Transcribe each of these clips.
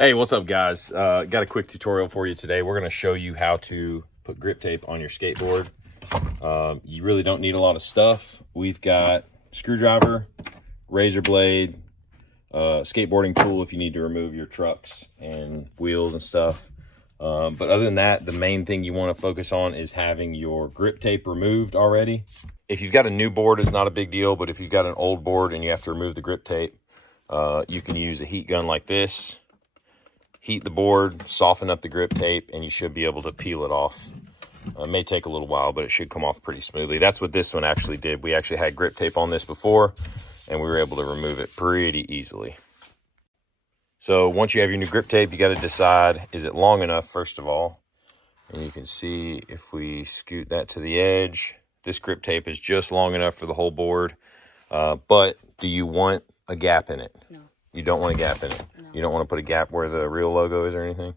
Hey, what's up guys? Got a quick tutorial for you today. We're going to show you how to put grip tape on your skateboard. You really don't need a lot of stuff. We've got screwdriver, razor blade, skateboarding tool if you need to remove your trucks and wheels and stuff. But other than that, the main thing you want to focus on is having your grip tape removed already. If you've got a new board, it's not a big deal, but if you've got an old board and you have to remove the grip tape, you can use a heat gun like this. Heat the board, soften up the grip tape, and you should be able to peel it off. It may take a little while, but it should come off pretty smoothly. That's what this one actually did. We actually had grip tape on this before, and we were able to remove it pretty easily. So once you have your new grip tape, you got to decide, is it long enough, first of all? And you can see if we scoot that to the edge, this grip tape is just long enough for the whole board. But do you want a gap in it? No. You don't want a gap in it. No. You don't want to put a gap where the real logo is or anything?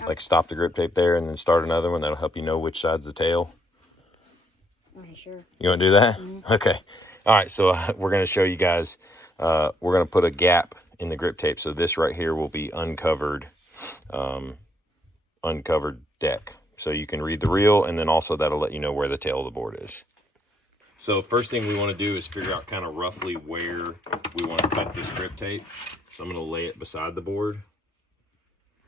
No. Like stop the grip tape there and then start another one. That'll help you know which side's the tail. Okay, sure. You want to do that? Mm-hmm. Okay. All right, so we're going to show you guys. We're going to put a gap in the grip tape. So this right here will be uncovered deck. So you can read the reel, and then also that'll let you know where the tail of the board is. So first thing we want to do is figure out kind of roughly where we want to cut this grip tape. So I'm going to lay it beside the board.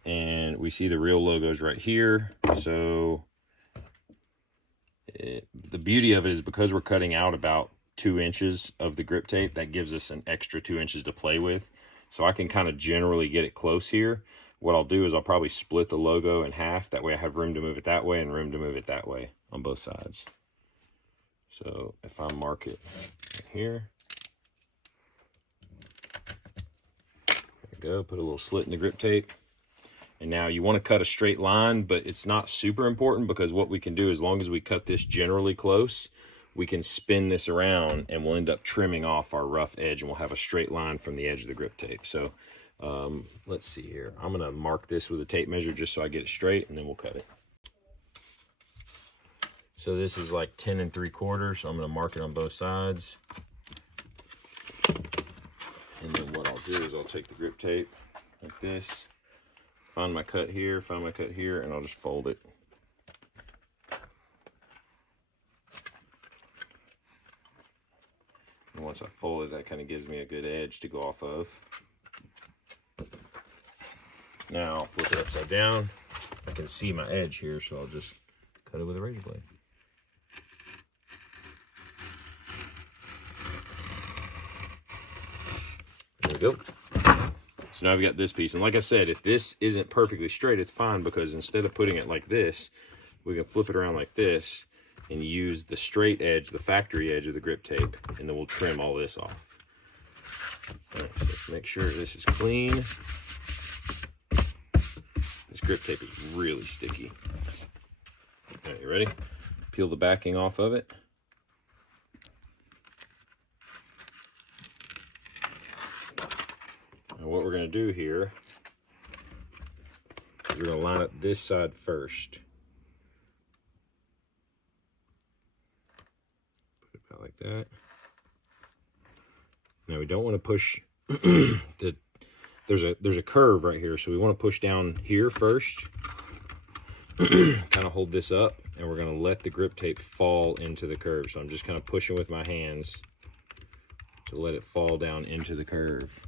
And we see the real logos right here. So the beauty of it is because we're cutting out about 2 inches of the grip tape, that gives us an extra 2 inches to play with. So I can kind of generally get it close here. What I'll do is I'll probably split the logo in half. That way I have room to move it that way and room to move it that way on both sides. So if I mark it right here, there we go, put a little slit in the grip tape. And now you want to cut a straight line, but it's not super important because what we can do, as long as we cut this generally close, we can spin this around and we'll end up trimming off our rough edge and we'll have a straight line from the edge of the grip tape. So let's see here. I'm going to mark this with a tape measure just so I get it straight, and then we'll cut it. So this is like 10 3/4, so I'm going to mark it on both sides. And then what I'll do is I'll take the grip tape like this, find my cut here, and I'll just fold it. And once I fold it, that kind of gives me a good edge to go off of. Now I'll flip it upside down. I can see my edge here, so I'll just cut it with a razor blade. There we go. So now I've got this piece. And like I said, if this isn't perfectly straight, it's fine, because instead of putting it like this, we can flip it around like this and use the straight edge, the factory edge of the grip tape, and then we'll trim all this off. All right, so let's make sure this is clean. This grip tape is really sticky. All right, you ready? Peel the backing off of it. Now what we're going to do here is we're going to line up this side first. Put it about like that. Now we don't want to push there's a curve right here, so we want to push down here first. Kind of hold this up, and we're going to let the grip tape fall into the curve. So I'm just kind of pushing with my hands to let it fall down into the curve.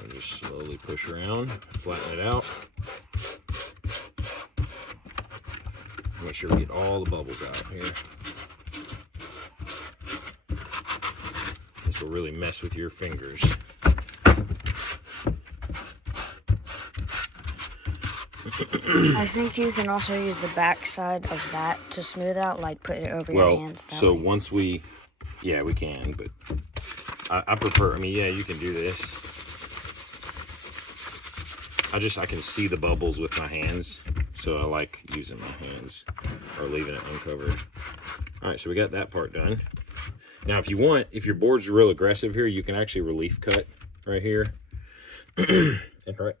And just slowly push around, flatten it out. Make sure we get all the bubbles out here. This will really mess with your fingers. I think you can also use the back side of that to smooth out, like put it over your hands. So once we can, but I prefer, yeah, you can do this. I can see the bubbles with my hands, so I like using my hands or leaving it uncovered. All right, so we got that part done. Now, if you want, if your board's real aggressive here, you can actually relief cut right here. And right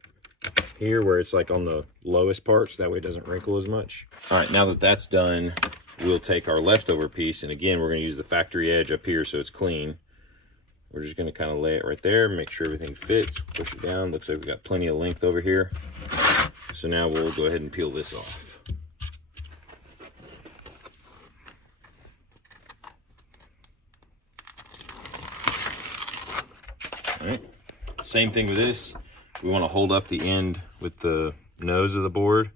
here where it's like on the lowest parts, that way it doesn't wrinkle as much. All right, now that that's done, we'll take our leftover piece, and again, we're going to use the factory edge up here so it's clean. We're just going to kind of lay it right there, make sure everything fits, push it down. Looks like we've got plenty of length over here. So now we'll go ahead and peel this off. All right, same thing with this. We want to hold up the end with the nose of the board.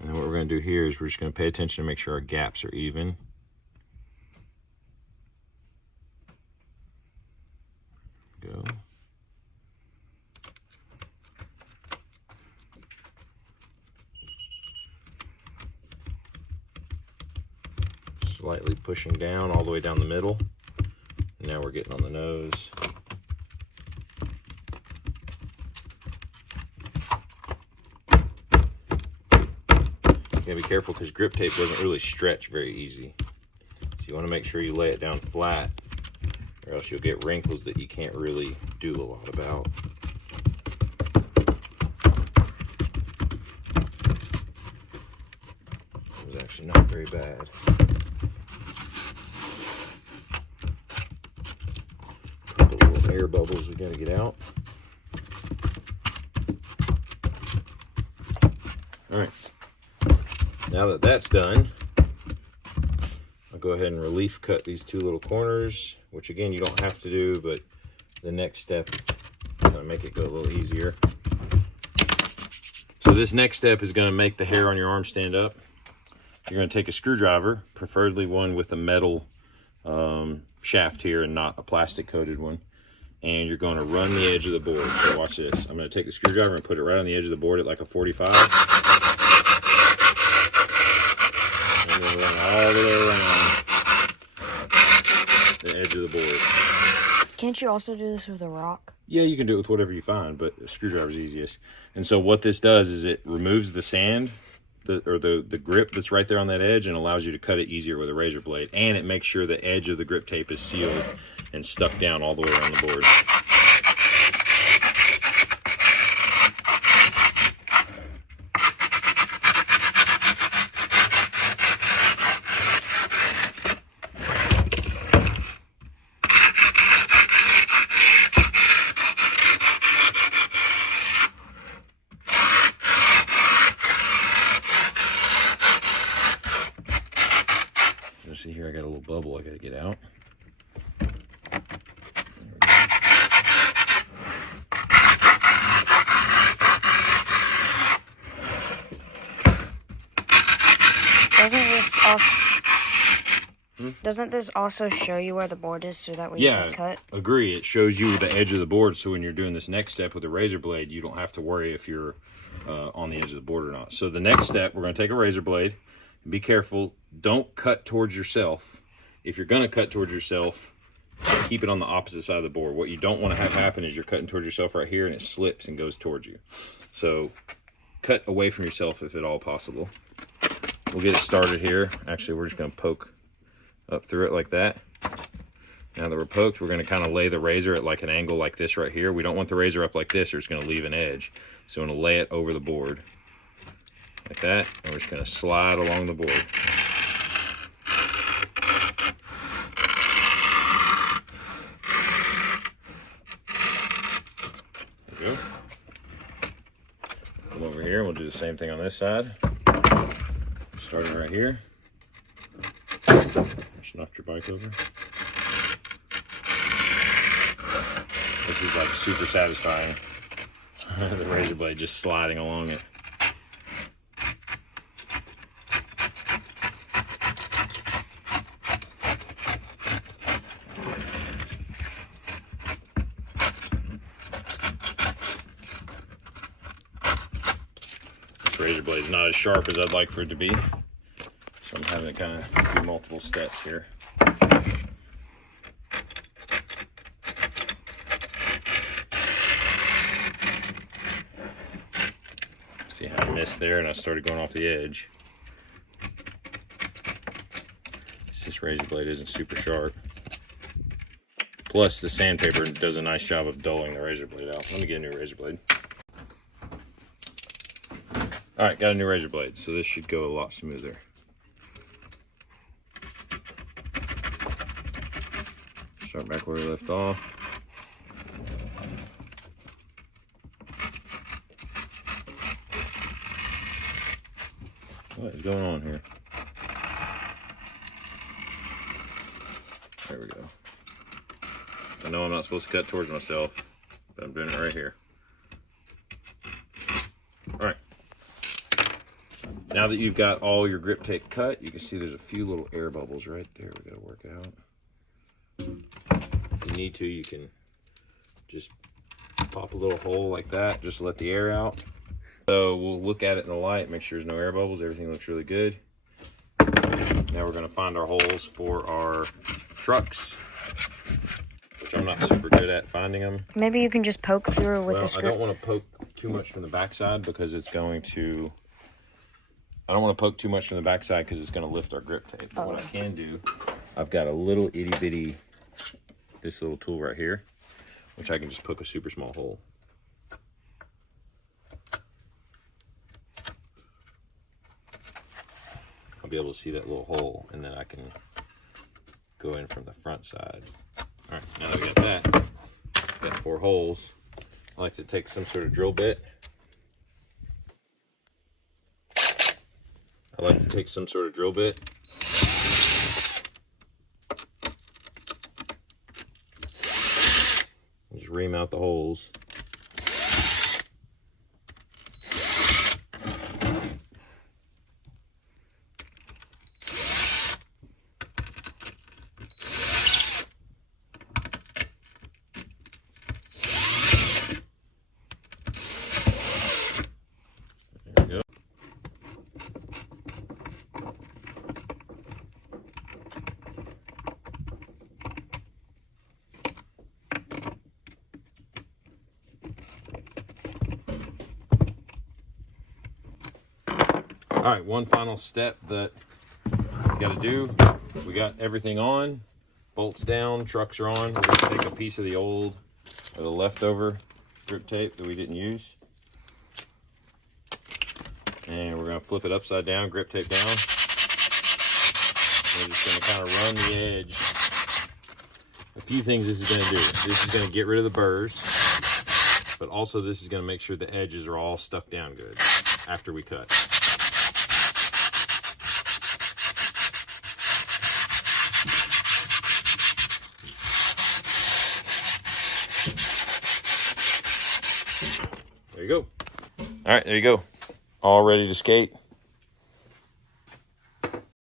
And what we're going to do here is we're just going to pay attention to make sure our gaps are even. Go. Slightly pushing down all the way down the middle. And now we're getting on the nose. You gotta be careful because grip tape doesn't really stretch very easy. So you want to make sure you lay it down flat, or else you'll get wrinkles that you can't really do a lot about. It was actually not very bad. A couple little air bubbles we gotta get out. All right. Now that that's done, I'll go ahead and relief cut these two little corners, which again, you don't have to do, but the next step is gonna make it go a little easier. So this next step is gonna make the hair on your arm stand up. You're gonna take a screwdriver, preferably one with a metal shaft here and not a plastic coated one. And you're gonna run the edge of the board. So watch this. I'm gonna take the screwdriver and put it right on the edge of the board at like a 45. And then run all the way around the edge of the board. Can't you also do this with a rock? Yeah, you can do it with whatever you find, but a screwdriver's easiest. And so what this does is it removes the sand, the grip that's right there on that edge, and allows you to cut it easier with a razor blade. And it makes sure the edge of the grip tape is sealed and stuck down all the way around the board. See here, I got a little bubble I gotta get out. Doesn't this also show you where the board is so that way you can cut? Yeah, agree. It shows you the edge of the board, so when you're doing this next step with the razor blade, you don't have to worry if you're on the edge of the board or not. So the next step, we're gonna take a razor blade. Be careful, don't cut towards yourself. If you're gonna cut towards yourself, keep it on the opposite side of the board. What you don't wanna have happen is you're cutting towards yourself right here and it slips and goes towards you. So cut away from yourself if at all possible. We'll get it started here. Actually, we're just gonna poke up through it like that. Now that we're poked, we're gonna kind of lay the razor at like an angle like this right here. We don't want the razor up like this or it's gonna leave an edge. So I'm gonna lay it over the board like that, and we're just gonna slide along the board. There we go. Come over here, and we'll do the same thing on this side. Starting right here. Just knocked your bike over. This is like super satisfying. The razor blade just sliding along it. This razor blade is not as sharp as I'd like for it to be, so I'm having to kind of do multiple steps here. See how I missed there and I started going off the edge. This razor blade isn't super sharp. Plus the sandpaper does a nice job of dulling the razor blade out. Let me get a new razor blade. All right, got a new razor blade, so this should go a lot smoother. Start back where we left off. What is going on here? There we go. I know I'm not supposed to cut towards myself, but I'm doing it right here. All right. Now that you've got all your grip tape cut, you can see there's a few little air bubbles right there we gotta work out. If you need to, you can just pop a little hole like that, just to let the air out. So we'll look at it in the light, make sure there's no air bubbles, everything looks really good. Now we're gonna find our holes for our trucks, which I'm not super good at finding them. Maybe you can just poke through with a I screw. don't want to poke too much from the backside because it's going to, I don't want to poke too much from the backside because it's going to lift our grip tape. But what I can do, I've got a little itty bitty, this little tool right here, which I can just poke a super small hole. I'll be able to see that little hole, and then I can go in from the front side. All right, now that we got that, got 4 holes. I like to take some sort of drill bit. Just ream out the holes. All right, one final step that we got to do. We got everything on, bolts down, trucks are on. We're going to take a piece of the old, or the leftover grip tape that we didn't use. And we're going to flip it upside down, grip tape down. We're just going to kind of run the edge. A few things this is going to do. This is going to get rid of the burrs, but also this is going to make sure the edges are all stuck down good after we cut. There you go. All right, there you go. All ready to skate.